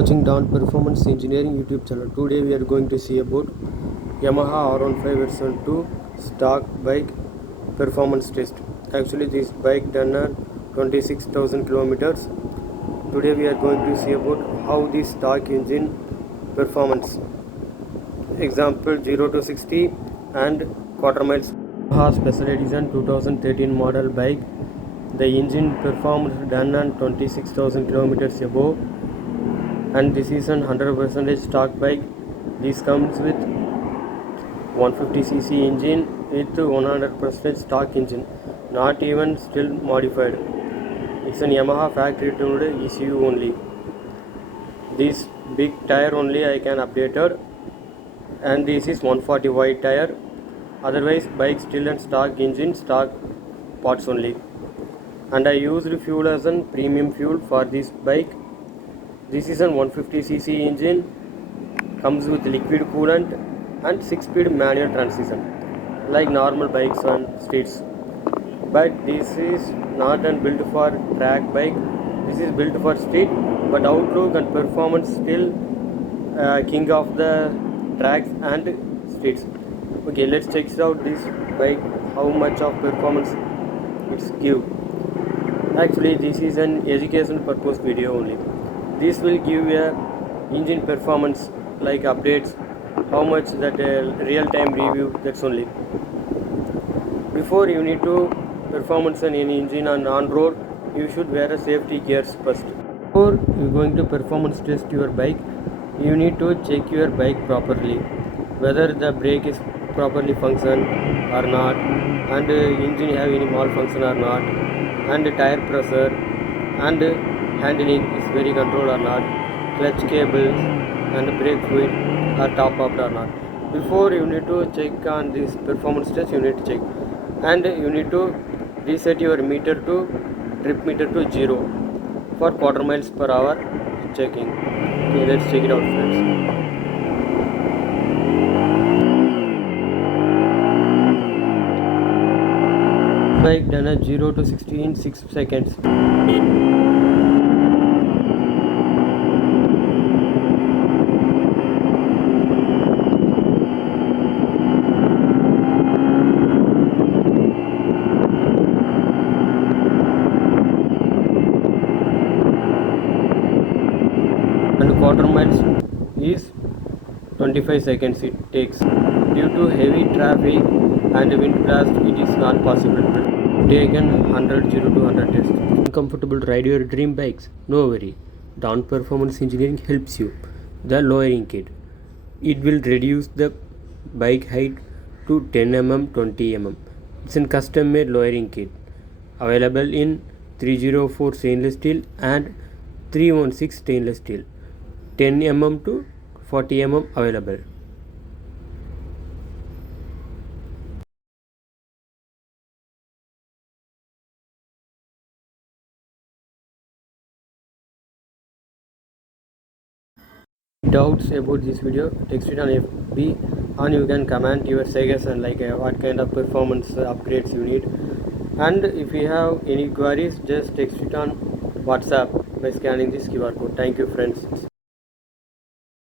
Watching Down Performance Engineering YouTube channel. Today we are going to see about Yamaha R15 version 2 stock bike performance test. Actually this bike done 26,000 kilometers. Today we are going to see about how the stock engine performance. Example 0 to 60 and quarter miles. Yamaha Special Edition 2013 model bike. The engine performed done on 26,000 kilometers above, and this is an 100% stock bike. This comes with 150cc engine with 100% stock engine, not even still modified. It's an Yamaha factory tuned ECU only. This big tire only I can updated, and this is 140 wide tire. Otherwise bike still and stock engine, stock parts only. And I used fuel as an premium fuel for this bike. This is an 150cc engine, comes with liquid coolant and 6-speed manual transmission like normal bikes on streets. But this is not an built for track bike. This is built for street, but outlook and performance still king of the tracks and streets. Okay, let's check out this bike, how much of performance it's give. Actually this is an education purpose video only. This will give a engine performance like updates, how much that real time review, that's only. Before you need to performance on any engine on road, you should wear a safety gears first. Before you going to performance test your bike, you need to check your bike properly, whether the brake is properly function or not, and engine have any malfunction or not, and tire pressure and handling is very controlled or not, clutch cables and brake fluid are top up or not. Before you need to check on this performance test, you need to check, and you need to reset your meter to trip meter to 0 for quarter miles per hour checking. Okay, let's check it out, friends. Bike done at 0 to 60 in 6 seconds. And quarter miles is 25 seconds it takes. Due to heavy traffic and wind blast, it is not possible. Taken 100 0 to 100 test. Uncomfortable ride your dream bikes? No worry. Down Performance Engineering helps you. The lowering kit. It will reduce the bike height to 10 mm 20 mm. It's a custom made lowering kit available in 304 stainless steel and 316 stainless steel. 10 mm to 40 mm available. Doubts about this video, text it on FB, and you can comment your suggestion like what kind of performance upgrades you need. And if you have any queries, just text it on WhatsApp by scanning this QR code. Thank you, friends.